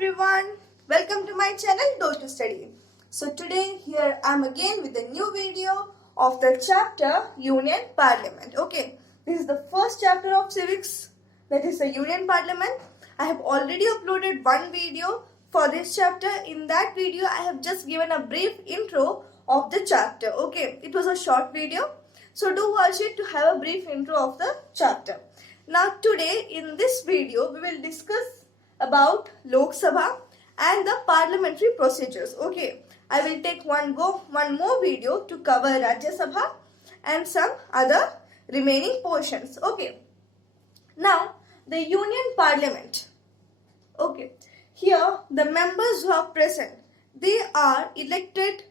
everyone, welcome to my channel Do to Study. So today here I am again with a new video of the chapter Union Parliament. Okay, this is the first chapter of civics, that is the Union Parliament. I have already uploaded one video for this chapter. In that video I have just given a brief intro of the chapter. Okay, it was a short video, so do watch it to have a brief intro of the chapter. Now today in this video we will discuss about Lok Sabha and the parliamentary procedures. Okay, I will take one more video to cover Rajya Sabha and some other remaining portions. Okay, now the Union Parliament. Okay, here the members who are present, they are elected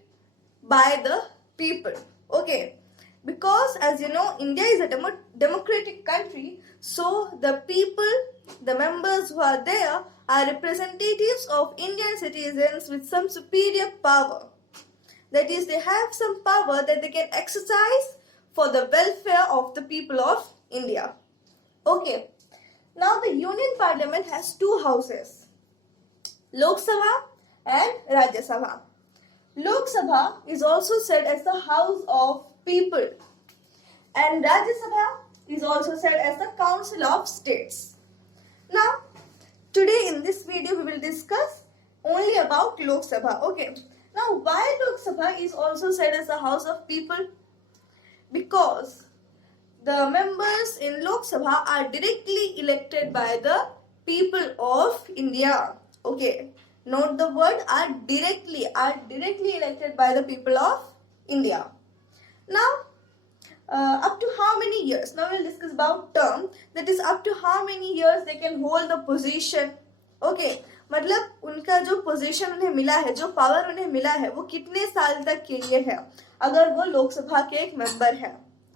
by the people. Okay, because as you know, India is a democratic country, so the people, the members who are there, are representatives of Indian citizens with some superior power. That is, they have some power that they can exercise for the welfare of the people of India. Okay, now the Union Parliament has two houses, Lok Sabha and Rajya Sabha. Lok Sabha is also said as the house of people, and Rajya Sabha is also said as the Council of States. Now, today in this video we will discuss only about Lok Sabha. Okay. Now, why Lok Sabha is also said as the house of people? Because the members in Lok Sabha are directly elected by the people of India. Okay. Note the word are directly elected by the people of India. Now, up to how many years? Now we'll discuss about term. That is, up to how many years they can hold the position. Okay, मतलब उनका जो position उन्हें मिला है, जो power उन्हें मिला है, वो कितने साल तक के लिए है अगर वो लोकसभा के एक मेंबर है.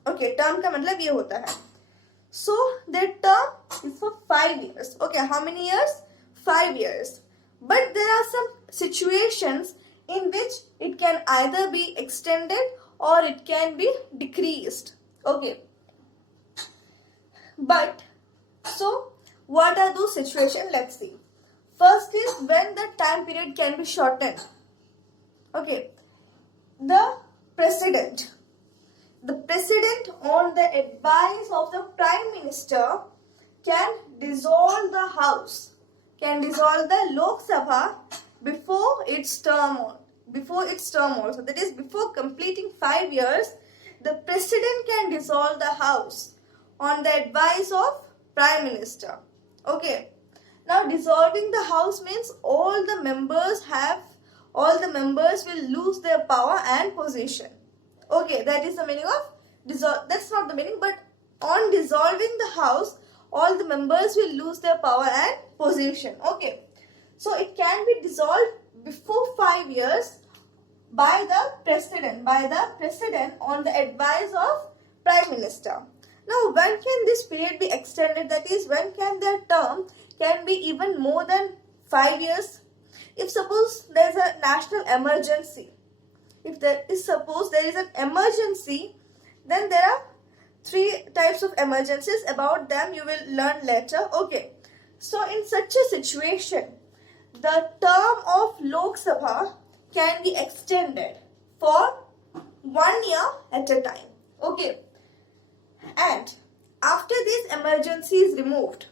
ओके, टर्म का मतलब ये होता है. So their term is for 5 years. Okay, how many years? 5 years. But there are some situations in which it can either be extended or it can be decreased. Okay. But, so what are those situations? Let's see. First is when the time period can be shortened. Okay. The president on the advice of the prime minister can dissolve the house, can dissolve the Lok Sabha before its term also. That is, before completing 5 years, the president can dissolve the house on the advice of prime minister. Okay. Now, dissolving the house means all the members will lose their power and position. Okay, that is the meaning of dissolve. That's not the meaning, but on dissolving the house, all the members will lose their power and position. Okay. So, it can be dissolved before 5 years by the president on the advice of prime minister. Now, when can this period be extended? That is, when can their term can be even more than 5 years? If suppose there is a national emergency, if there is an emergency, then there are 3 types of emergencies. About them you will learn later. Okay. So, in such a situation, the term of Lok Sabha can be extended for 1 year at a time. Okay. And after this emergency is removed,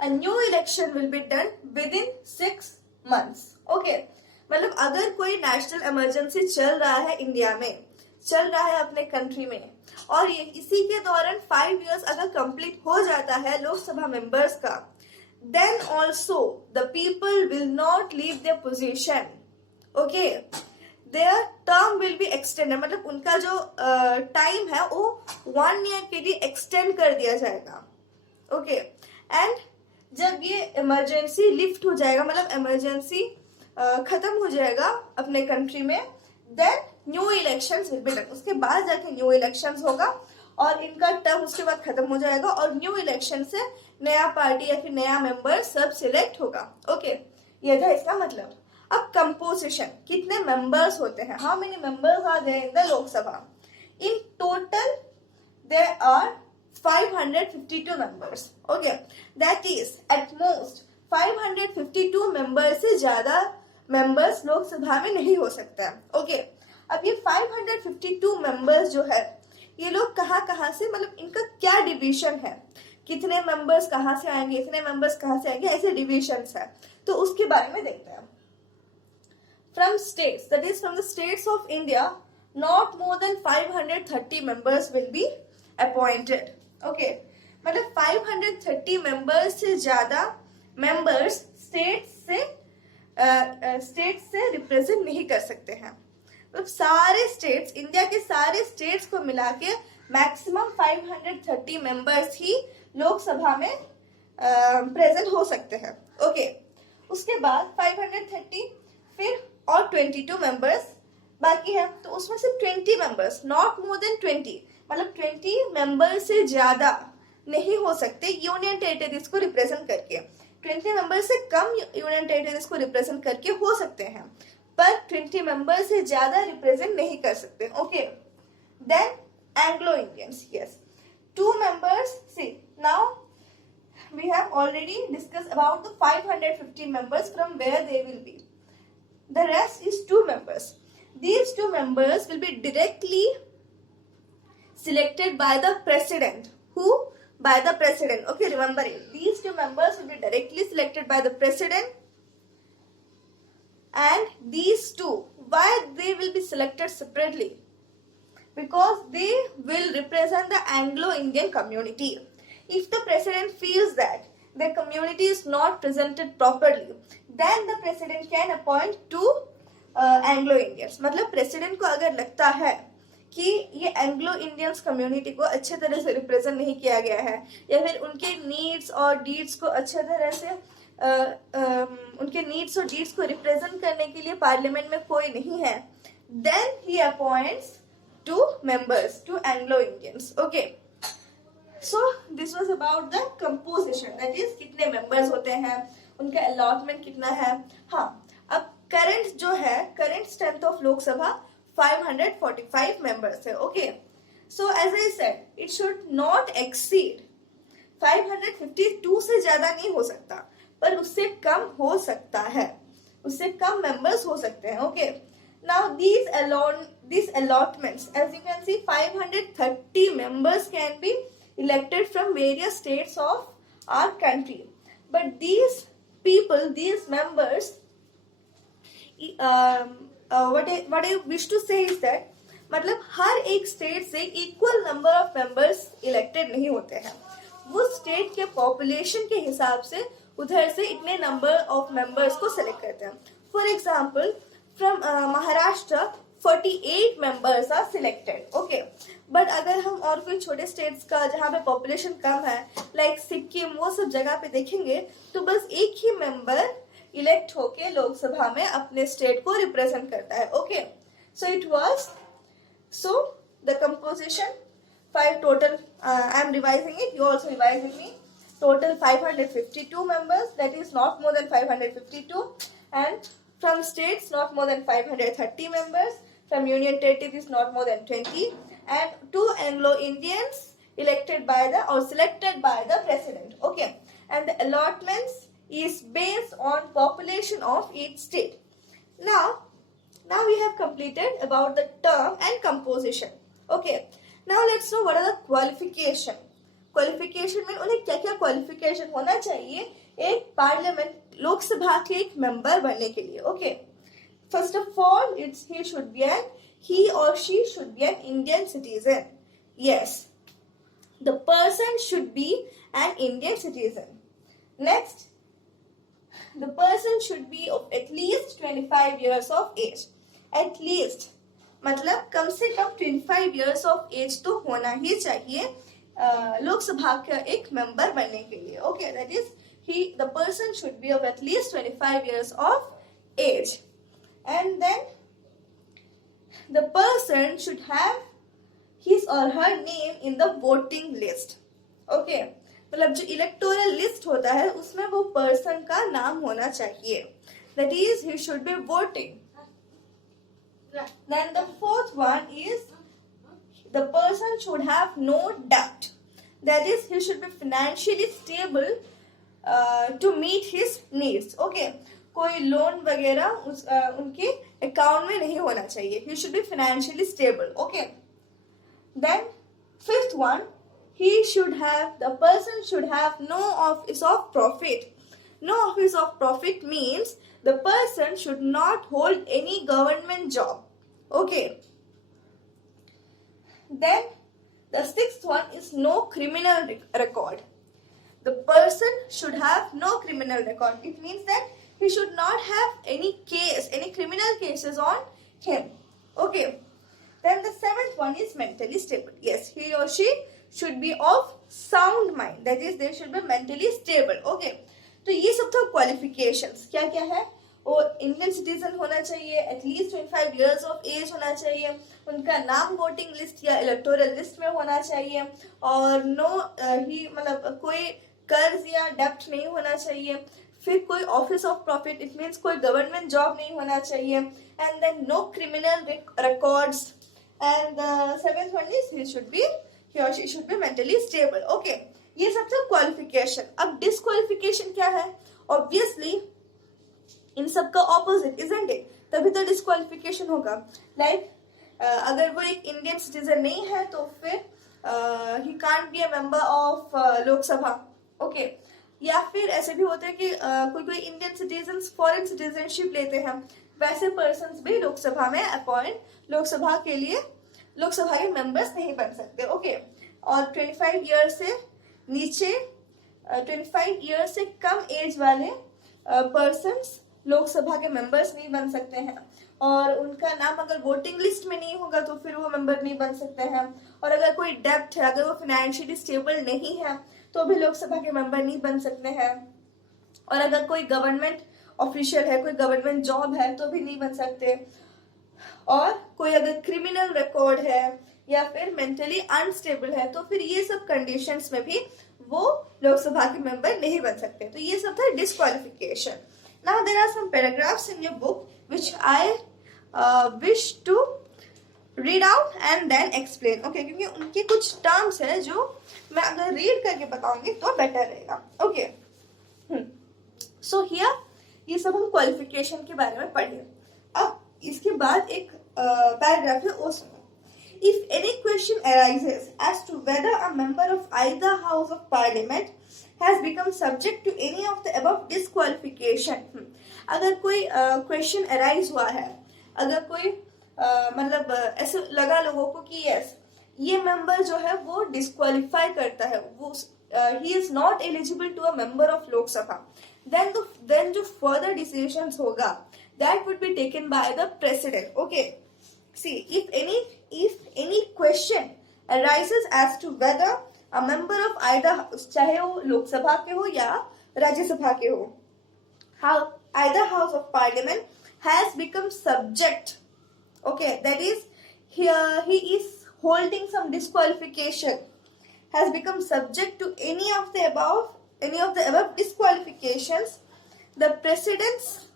a new election will be done within 6 months. Okay. मतलब अगर कोई national emergency चल रहा है India में, चल रहा है अपने कंट्री में, और ये इसी के दौरान 5 years अगर कंप्लीट हो जाता है लोकसभा मेंबर्स का, then also the people will not leave their position. Okay, their term will be extended. मतलब उनका जो टाइम है वो 1 year के लिए एक्सटेंड कर दिया जाएगा. ओके, एंड जब ये इमरजेंसी लिफ्ट हो जाएगा, मतलब इमरजेंसी खत्म हो जाएगा अपने कंट्री में, then new elections will be done. उसके बाद जाके न्यू इलेक्शंस होगा और इनका टर्म उसके बाद खत्म हो जाएगा और न्यू इलेक्शन से नया पार्टी या फिर नया मेंबर सब सिलेक्ट होगा. ओके, ये था इसका मतलब. अब कंपोजिशन, कितने मेंबर्स होते हैं, how many members are there in the Lok Sabha? In total there are 552 members. Okay, that is at most 552 member से ज्यादा मेंबर्स लोकसभा में नहीं हो सकता। ओके, अब ये 552 मेंबर्स जो है ये लोग कहाँ से, मतलब इनका क्या डिवीजन है, कितने मेंबर्स कहाँ से आएंगे, इतने मेंबर्स कहाँ से आएंगे, ऐसे डिविजन्स है। तो उसके बारे में देखते हैं। From states, that is from the states of India, not more than 530 members will be appointed. Okay, मतलब 530 मेंबर्स से ज्यादा मेंबर्स स्टेट से रिप्रेजेंट नहीं कर सकते हैं। तो सारे स्टेट्स, इंडिया के सारे स्टेट्स को मिला के मैक्सिमम 530 मेंबर्स ही लोकसभा में प्रेजेंट हो सकते हैं। ओके, उसके बाद 530 फिर और 22 मेंबर्स बाकी है, तो उसमें से 20 मेंबर्स, नॉट मोर देन 20, मतलब 20 मेंबर से ज्यादा नहीं हो सकते यूनियन टेरिटरीज को रिप्रेजेंट करके। 20 मेंबर से कम यूनियन टेरिटरीज को रिप्रेजेंट करके हो सकते हैं, पर 20 मेंबर से ज्यादा रिप्रेजेंट नहीं कर सकते। Okay, then Anglo Indians, yes, 2 members. See, now we have already discussed about the 550 members from where they will be. The rest is 2 members. These 2 members will be directly selected by the president. Who? By the president. Okay, remember it. These 2 members will be directly selected by the president. And these 2, why they will be selected separately? Because they will represent the Anglo-Indian community. If the president feels that the community is not presented properly, then the president can appoint 2 Anglo-Indians. मतलब president को अगर लगता है कि ये Anglo-Indians community को अच्छे तरह से represent नहीं किया गया है, या फिर उनके needs और deeds को अच्छे तरह से उनके needs और deeds को represent करने के लिए parliament में कोई नहीं है, then he appoints 2 members, 2 Anglo-Indians. Okay. So this was about the composition. That is कितने members होते हैं, उनका allotment कितना है। हाँ, अब current जो है, current strength of लोक सभा 545 members है। Okay. So as I said, it should not exceed 552 से ज्यादा नहीं हो सकता, पर उससे कम हो सकता है, उससे कम members हो सकते हैं। Okay. Now these allotments, as you can see, 530 members can be elected from various states of our country. But these people, these members, what I wish to say is that, मतलब हर एक state से equal number of members elected नहीं होते हैं। वो state के population के हिसाब से उधर से इतने नंबर ऑफ मेंबर्स को सेलेक्ट करते हैं। For example, from Maharashtra 48 members are selected. Okay, but अगर हम और कोई छोटे स्टेट्स का जहाँ पे पॉपुलेशन कम है, लाइक सिक्किम, वो सब जगह पे देखेंगे तो बस एक ही मेंबर इलेक्ट होके लोकसभा में अपने स्टेट को रिप्रेजेंट करता है। Okay, so it was, so the composition 5 total, I am revising it, you also revise with me. Total 552 members, that is not more than 552, and from states not more than 530 members, from union territories not more than 20, and 2 Anglo-Indians elected by the or selected by the president. Okay, and the allotments is based on population of each state. Now we have completed about the term and composition. Okay, now let's know what are the qualification. Qualification में उन्हें क्या क्या qualification होना चाहिए एक parliament, Lok Sabha के एक member बनने के लिए। Okay, first of all he or she should be an Indian citizen. Yes, the person should be an Indian citizen. Next, the person should be of at least 25 years of age. At least मतलब कम से कम 25 years of age तो होना ही चाहिए लोकसभा का एक member बनने के लिए। Okay, that is the person should be of at least 25 years of age, and then the person should have his or her name in the voting list. Okay, मतलब जो इलेक्टोरल लिस्ट होता है उसमें वो person का नाम होना चाहिए, that is he should be voting. Then the fourth one is the person should have no debt, that is he should be financially stable to meet his needs. Okay, कोई loan वगैरह उनके account में नहीं होना चाहिए. He should be financially stable. Okay. Then fifth one, the person should have no office of profit. No office of profit means the person should not hold any government job. Okay. Then the sixth one is no criminal record. The person should have no criminal record. It means that he should not have any criminal cases on him. Okay. Then the seventh one is mentally stable. Yes, he or she should be of sound mind. That is, they should be mentally stable. Okay. तो ये सब तो qualifications क्या क्या है. वो Indian citizen होना चाहिए, एटलीस्ट 25 years ऑफ एज होना चाहिए, उनका नाम वोटिंग लिस्ट या इलेक्टोरल लिस्ट में होना चाहिए, और मतलब कोई कर्ज या डेप्ट नहीं होना चाहिए, फिर कोई office of profit, it means कोई गवर्नमेंट जॉब नहीं होना चाहिए, and then no criminal records, and seventh one is he or she should be mentally stable. Okay, ये सब तो क्वालिफिकेशन. अब डिस्क्वालिफिकेशन क्या है? ऑब्वियसली इन सब का ऑपोजिट, इजंट इट? तभी तो डिस्क्वालिफिकेशन होगा. लाइक अगर वो एक इंडियन सिटीजन नहीं है तो फिर he can't be a member of Lok Sabha. Okay. या फिर ऐसे भी होता है कि कोई इंडियन सिटीजन फॉरेन सिटीजनशिप लेते हैं, वैसे पर्सन्स भी लोकसभा में लोकसभा के मेंबर्स नहीं बन सकते. ओके. और 25 ईयर से नीचे 25 ईयर से कम एज वाले पर्सन्स लोकसभा के मेंबर्स नहीं बन सकते हैं, और उनका नाम अगर वोटिंग लिस्ट में नहीं होगा तो फिर वो मेंबर नहीं बन सकते हैं. और अगर कोई डेप्ट है, अगर वो फाइनेंशियली स्टेबल नहीं है तो भी लोकसभा के मेंबर नहीं बन सकते हैं. और अगर कोई गवर्नमेंट ऑफिशियल है, कोई गवर्नमेंट जॉब है तो भी नहीं बन सकते. और कोई अगर क्रिमिनल रिकॉर्ड है या फिर मेंटली अनस्टेबल है तो फिर ये सब कंडीशंस में भी वो लोकसभा के मेंबर नहीं बन सकते. तो ये सब था disqualification. Now there are some paragraphs in your book which I wish to read out and then explain. Okay, क्योंकि उनके कुछ टर्म्स है जो मैं अगर रीड करके बताऊंगी तो बेटर रहेगा. ओके. सो हियर ये सब हम क्वालिफिकेशन के बारे में पढ़े. अब इसके बाद एक पैराग्राफ है उसमें, if any question arises as to whether a member of either house of parliament has become subject to any of the above disqualification. अगर कोई क्वेश्चन अराइज हुआ है, अगर कोई मतलब ऐसे लगा लोगों को कि यस ये मेंबर जो है वो डिस्क्वालीफाई करता है, वो he is not eligible to a member of Lok Sabha, then जो further decisions होगा that would be taken by the president. Okay. See, if any question arises as to whether a member of either house, चाहे वो लोकसभा के हो या राज्यसभा के हो, how either house of parliament has become subject. Okay, that is here he is holding some disqualification, has become subject to any of the above disqualifications. The president's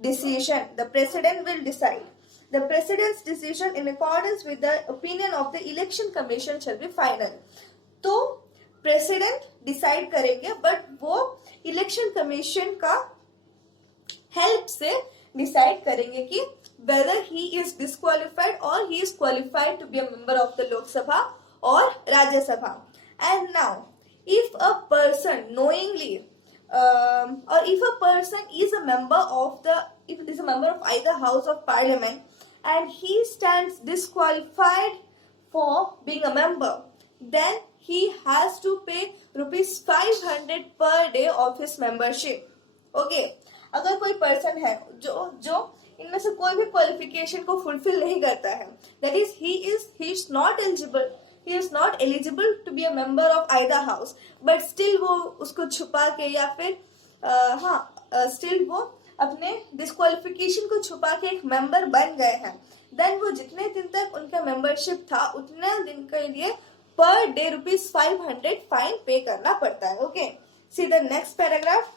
decision, the president will decide. The president's decision in accordance with the opinion of the election commission shall be final. तो president decide करेंगे, but वो election commission का help से decide करेंगे कि whether he is disqualified or he is qualified to be a member of the Lok Sabha or Rajya Sabha. And now, if a person knowingly or if a person is a member of either house of parliament and he stands disqualified for being a member, then he has to pay rupees 500 per day of his membership. Okay, अगर कोई person है जो इनमें से कोई भी qualification को fulfil नहीं करता है, that is he is not eligible to be a member of either house, but still वो उसको छुपा के या फिर still वो अपने डिस्क्वालिफिकेशन को छुपा के एक मेंबर बन गए हैं, देन वो जितने दिन तक उनका मेंबरशिप था उतने दिन के लिए पर डे रुपीज 500 फाइन पे करना पड़ता है. Okay, see the next paragraph.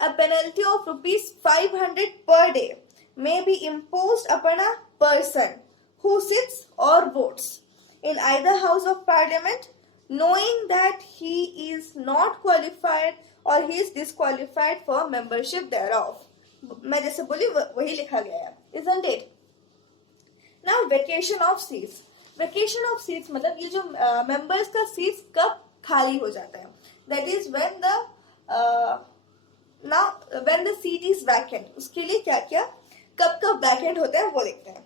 A penalty of rupees 500 per day may be imposed upon a person who sits or votes in either house of parliament, knowing that he is not qualified और he is disqualified for membership thereof. मैं जैसे बोली वही लिखा गया है, isn't it? Now vacation of seats. Vacation of seats मतलब ये जो members का seats कब खाली हो जाता है, that is when the seat is vacant. उसके लिए क्या क्या कब vacant होता है वो देखते हैं.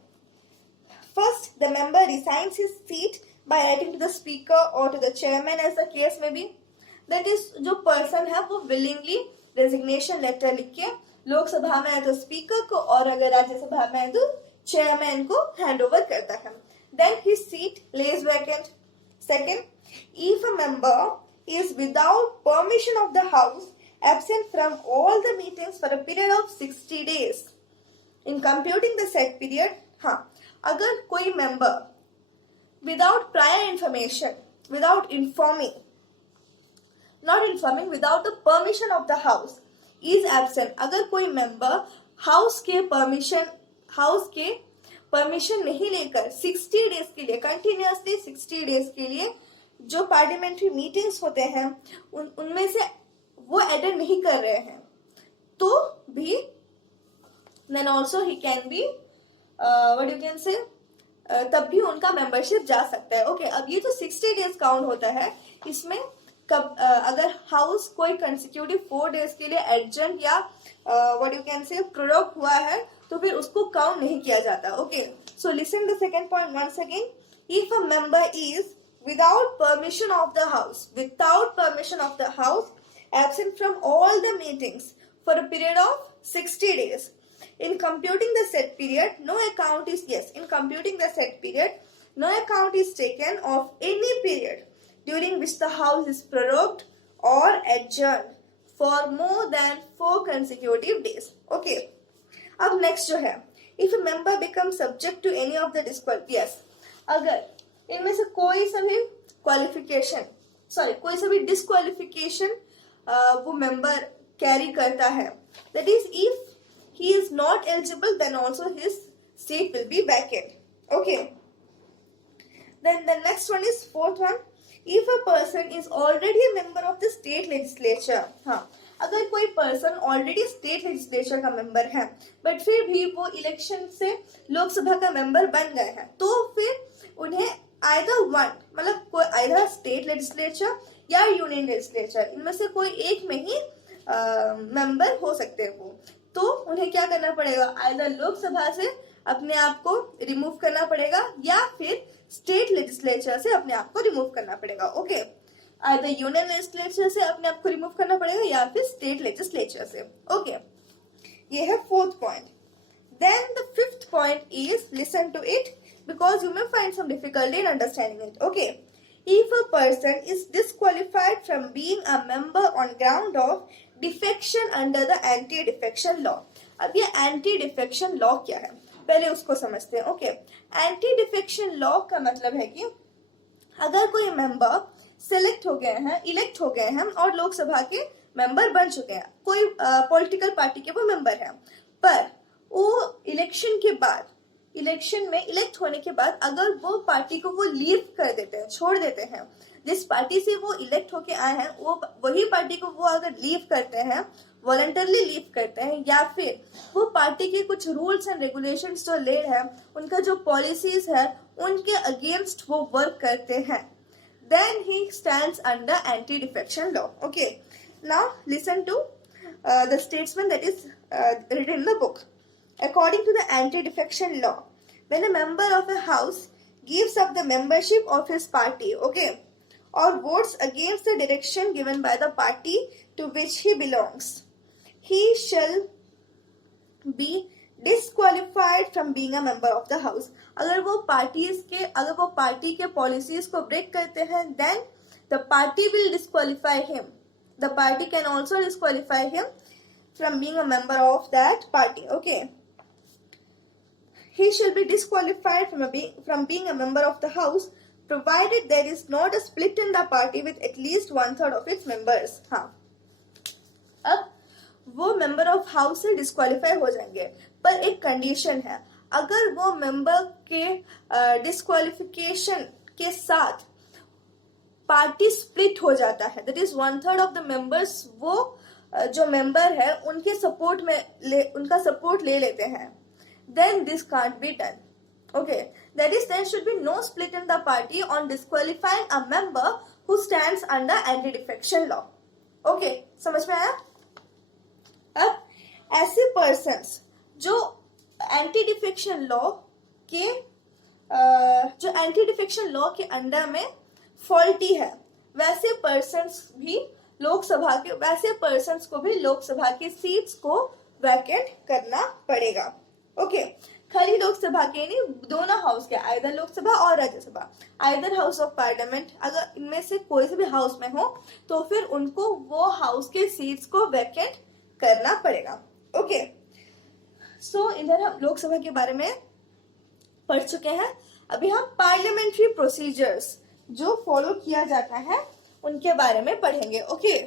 First, the member resigns his seat by writing to the speaker or to the chairman as the case may be. That is, जो person है वो willingly resignation letter लिख के लोकसभा में है तो स्पीकर को और अगर राज्यसभा में है तो चेयरमैन को हैंड ओवर करता है. Then his seat lays vacant. Second, if a member is without permission of the house absent from all the meetings for a period of 60 days. In computing the said period, हाँ, अगर कोई member without prior information, without informing, without the permission of the house is absent. अगर कोई member house के permission नहीं लेकर 60 days के लिए continuously 60 days के लिए जो parliamentary meetings होते हैं उनमें से वो अटेंड नहीं कर रहे हैं तो भी then also he can be what you can say तब भी उनका मेंबरशिप जा सकता है. ओके, अब ये जो 60 डेज काउंट होता है इसमें कब अगर हाउस कोई कंसिक्यूटिव 4 डेज के लिए एडजंट या what you can say prorogue हुआ है तो फिर उसको काउंट नहीं किया जाता. Okay, so listen the second point once again. If a member is without permission of the house absent from all the meetings for a period of 60 days. In computing the said period, no account is taken of any period during which the house is prorogued or adjourned for more than 4 consecutive days. Okay. अब next जो है, if a member becomes subject to any of the अगर इनमें से कोई सा भी disqualification वो मेंबर कैरी करता है, that is if he is not eligible then also his seat will be vacant. Okay, then the next one is fourth one. If a person is already a member of the state legislature, हाँ, अगर कोई person already state legislature का member है but फिर भी वो election से लोकसभा का मेंबर बन गए हैं तो फिर उन्हें आइदर स्टेट लेजिस्लेचर या यूनियन लेजिस्लेचर इनमें से कोई एक में ही मेंबर हो सकते हैं वो, तो उन्हें क्या करना पड़ेगा, आइदर लोकसभा से अपने आप को रिमूव करना पड़ेगा या फिर स्टेट लेजिस्लेचर से अपने आप को रिमूव करना पड़ेगा. ओके, आइदर यूनियन लेजिस्लेचर से अपने आप को रिमूव करना पड़ेगा या फिर स्टेट लेजिस्लेचर से. ओके, ये है fourth point. Then the fifth point is, listen to it because you may find some difficulty in understanding it. Okay, if a person is disqualified from being a member on ground of defection under the anti-defection law. अब ये anti-defection law क्या है पहले उसको समझते हैं. Okay, anti-defection law का मतलब है कि अगर कोई मेंबर इलेक्ट हो गए हैं और लोकसभा के मेंबर बन चुके हैं, कोई पॉलिटिकल पार्टी के वो मेंबर हैं, पर वो इलेक्शन में इलेक्ट होने के बाद अगर वो पार्टी को वो लीव कर देते हैं, छोड़ देते हैं, जिस पार्टी से वो इलेक्ट होके आए हैं वही पार्टी को वो अगर लीव करते हैं, वॉलंटरली लीव करते हैं, या फिर वो पार्टी के कुछ रूल्स एंड रेगुलेशंस जो ले हैं, उनका जो पॉलिसीज है उनके अगेंस्ट वो वर्क करते हैं, then he stands under anti-defection law. Okay, now listen to the statement that is written in the book. According to the anti-defection law, when a member of a house gives up the membership of his party, okay, or votes against the direction given by the party to which he belongs, he shall be disqualified from being a member of the house. अगर वो party के policies को break करते हैं, then the party will disqualify him. The party can also disqualify him from being a member of that party. Okay. He shall be disqualified from being a member of the house provided there is not a split in the party with at least 1/3 of its members. हाँ, अब वो member of house से disqualify हो जाएंगे, पर एक condition है, अगर वो मेंबर के डिस्क्वालिफिकेशन के साथ पार्टी स्प्लिट हो जाता है, that is 1/3 of the members वो जो मेंबर है उनके सपोर्ट में उनका सपोर्ट ले लेते हैं, then this can't be done. Okay, that is there should be no split in the party on disqualifying a member who stands under anti-defection law. Okay, समझ में आया? अब ऐसे persons जो एंटी डिफेक्शन लॉ के के अंडर में faulty है, वैसे पर्सन्स को भी लोकसभा की सीट्स को वैकेंट करना पड़ेगा. ओके, खाली लोकसभा के नहीं, दोनों हाउस के, आइदर लोकसभा और Rajya Sabha, either house of parliament, अगर इनमें से कोई से भी हाउस में हो तो फिर उनको वो हाउस के सीट्स को वैकेंट करना पड़ेगा. ओके, सो इधर हम लोकसभा के बारे में पढ़ चुके हैं. अभी हम पार्लियामेंट्री प्रोसीजर्स जो फॉलो किया जाता है उनके बारे में पढ़ेंगे. ओके